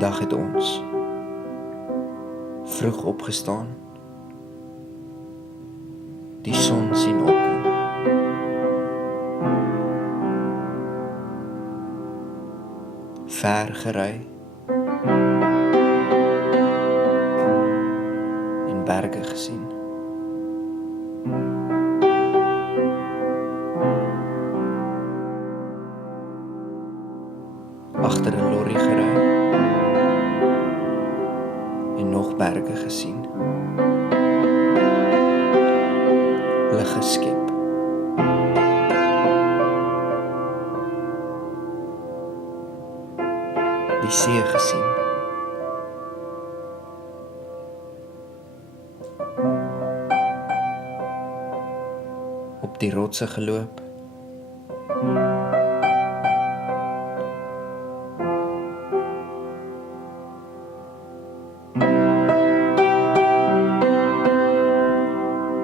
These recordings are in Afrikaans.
Eendag het ons vroeg opgestaan, die son sien opkom. Ver gery en berge gesien. Agter 'n lorry gery en nog berge gesien. Lig geskep. Die see gesien. Op die rotse geloop.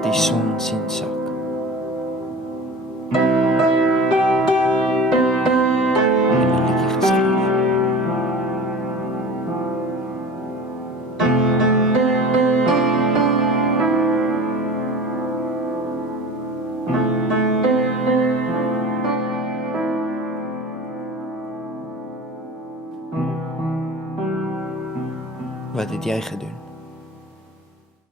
Die son sien sak. En 'n liedjie geskryf. Wat het jy gedoen?